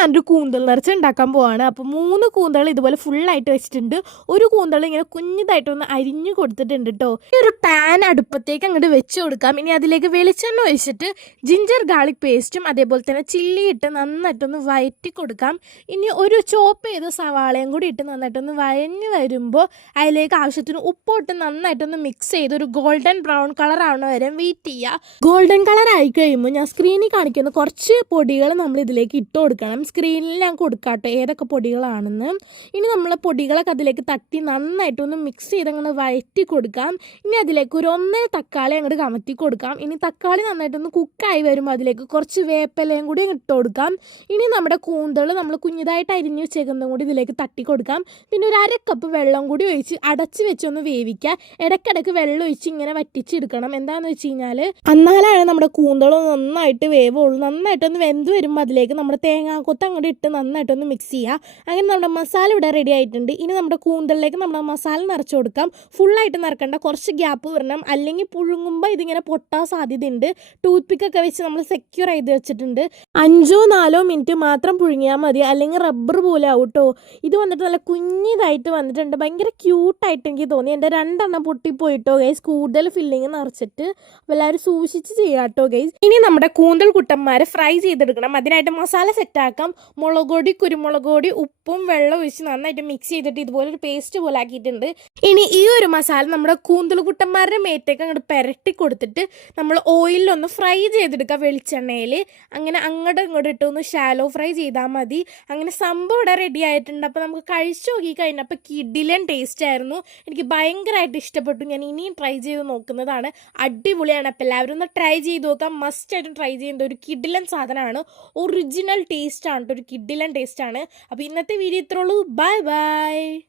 ഞാനൊരു കൂന്തൽ നിറച്ച് ഉണ്ടാക്കാൻ പോവാണ്. അപ്പോൾ 3 കൂന്തൾ ഇതുപോലെ ഫുള്ളായിട്ട് വെച്ചിട്ടുണ്ട്. ഒരു കൂന്തൾ ഇങ്ങനെ കുഞ്ഞിതായിട്ടൊന്ന് അരിഞ്ഞു കൊടുത്തിട്ടുണ്ട് കേട്ടോ. ഈ ഒരു പാൻ അടുപ്പത്തേക്ക് അങ്ങോട്ട് വെച്ച് കൊടുക്കാം. ഇനി അതിലേക്ക് വെളിച്ചെണ്ണ ഒഴിച്ചിട്ട് ജിഞ്ചർ ഗാർലിക് പേസ്റ്റും അതേപോലെ തന്നെ ചില്ലി ഇട്ട് നന്നായിട്ടൊന്ന് വഴറ്റി കൊടുക്കാം. ഇനി ഒരു ചോപ്പ് ചെയ്ത സവാളയും കൂടി ഇട്ട് നന്നായിട്ടൊന്ന് വഴഞ്ഞ് വരുമ്പോൾ അതിലേക്ക് ആവശ്യത്തിന് ഉപ്പിട്ട് നന്നായിട്ടൊന്ന് മിക്സ് ചെയ്ത് ഒരു ഗോൾഡൻ ബ്രൗൺ കളർ ആവണ വരെ വെയിറ്റ് ചെയ്യുക. ഗോൾഡൻ കളർ ആയി കഴിയുമ്പോൾ ഞാൻ സ്ക്രീനിൽ കാണിക്കുന്ന കുറച്ച് പൊടികൾ നമ്മൾ ഇതിലേക്ക് ഇട്ട് കൊടുക്കണം. സ്ക്രീനിൽ ഞാൻ കൊടുക്കാട്ടോ ഏതൊക്കെ പൊടികളാണെന്ന്. ഇനി നമ്മൾ പൊടികളൊക്കെ അതിലേക്ക് തട്ടി നന്നായിട്ടൊന്ന് മിക്സ് ചെയ്ത് അങ്ങനെ വഴറ്റി കൊടുക്കാം. ഇനി അതിലേക്ക് ഒരു 1 തക്കാളി അങ്ങോട്ട് കമത്തി കൊടുക്കാം. ഇനി തക്കാളി നന്നായിട്ടൊന്ന് കുക്കായി വരുമ്പോൾ അതിലേക്ക് കുറച്ച് വേപ്പിലയും കൂടി ഇട്ട് കൊടുക്കാം. ഇനി നമ്മുടെ കൂന്തൾ നമ്മൾ കുഞ്ഞിതായിട്ട് അരിഞ്ഞ് വെച്ചേക്കുന്നതും കൂടി ഇതിലേക്ക് തട്ടി കൊടുക്കാം. പിന്നെ ഒരു 1/2 കപ്പ് വെള്ളം കൂടി ഒഴിച്ച് അടച്ച് വെച്ചൊന്ന് വേവിക്കുക. ഇടയ്ക്കിടയ്ക്ക് വെള്ളം ഒഴിച്ച് ഇങ്ങനെ വറ്റിച്ചെടുക്കണം. എന്താണെന്ന് വെച്ച് കഴിഞ്ഞാൽ എന്നാലാണ് നമ്മുടെ കൂന്തൾ നന്നായിട്ട് വേവുള്ളൂ. നന്നായിട്ടൊന്ന് വെന്ത് വരുമ്പോൾ അതിലേക്ക് നമ്മുടെ തേങ്ങാക്കൊത്ത് അങ്ങോട്ട് ഇട്ട് നന്നായിട്ടൊന്ന് മിക്സ് ചെയ്യുക. അങ്ങനെ നമ്മുടെ മസാല ഇവിടെ റെഡി ആയിട്ടുണ്ട്. ഇനി നമ്മുടെ കൂന്തലിലേക്ക് നമ്മുടെ മസാല നിറച്ച് കൊടുക്കാം. ഫുള്ളായിട്ട് നിറക്കണ്ട, കുറച്ച് ഗ്യാപ്പ് വരണം, അല്ലെങ്കിൽ പുഴുങ്ങുമ്പോൾ ഇതിങ്ങനെ പൊട്ടാൻ സാധ്യതയുണ്ട്. ടൂത്ത് പിക്കൊക്കെ വെച്ച് നമ്മൾ സെക്യൂർ ചെയ്ത് വെച്ചിട്ടുണ്ട്. 5-4 മിനിറ്റ് മാത്രം പുഴുങ്ങിയാൽ മതി, അല്ലെങ്കിൽ റബ്ബർ പോലെ ആവും കേട്ടോ. ഇത് വന്നിട്ട് നല്ല കുഞ്ഞിതായിട്ട് വന്നിട്ടുണ്ട്. ഭയങ്കര ക്യൂട്ടായിട്ട് എനിക്ക് തോന്നി. എൻ്റെ 2 എണ്ണം പൊട്ടിപ്പോയിട്ടോ ഗൈസ്, കൂടുതൽ ഫില്ലിങ് നിറച്ചിട്ട്. അപ്പോൾ എല്ലാവരും സൂക്ഷിച്ച് ചെയ്യാം കേട്ടോ ഗൈസ്. ഇനി നമ്മുടെ കൂന്തൽ കുട്ടന്മാരെ ഫ്രൈ ചെയ്തെടുക്കണം. അതിനായിട്ട് മസാല സെറ്റാക്കാം. മുളക് പൊടി, കുരുമുളക് പൊടി, ഉപ്പും വെള്ളം ഒഴിച്ച് നന്നായിട്ട് മിക്സ് ചെയ്തിട്ട് ഇതുപോലെ ഒരു പേസ്റ്റ് പോലെ ആക്കിയിട്ടുണ്ട്. ഇനി ഈ ഒരു മസാല നമ്മുടെ കൂന്തൽ കുട്ടന്മാരുടെ മേത്തേക്ക് അങ്ങോട്ട് പുരട്ടി കൊടുത്തിട്ട് നമ്മൾ ഓയിലൊന്ന് ഫ്രൈ ചെയ്തെടുക്കുക വെളിച്ചെണ്ണയിൽ. അങ്ങനെ അങ്ങോട്ടും ഇങ്ങോട്ടും ഇട്ടൊന്ന് ഷാലോ ഫ്രൈ ചെയ്താൽ മതി. അങ്ങനെ സംഭവം ഇവിടെ റെഡി ആയിട്ടുണ്ട്. അപ്പോൾ നമുക്ക് കഴിച്ചു നോക്കി കഴിഞ്ഞപ്പോൾ കിടിലൻ ടേസ്റ്റ് ആയിരുന്നു. എനിക്ക് ഭയങ്കരമായിട്ട് ഇഷ്ടപ്പെട്ടു. ഞാൻ ഇനിയും ട്രൈ ചെയ്ത് നോക്കുന്നതാണ്. അടിപൊളിയാണ്. അപ്പോൾ എല്ലാവരും ഒന്ന് ട്രൈ ചെയ്ത് നോക്കാം. മസ്റ്റായിട്ടും ട്രൈ ചെയ്യേണ്ട ഒരു കിടിലൻ സാധനമാണ്. ഒറിജിനൽ ടേസ്റ്റ് ആണ്, ഒരു കിടിലൻ ടേസ്റ്റ് ആണ്. അപ്പോൾ ഇന്നത്തെ വീഡിയോ ഇത്രയുള്ളൂ. Bye by.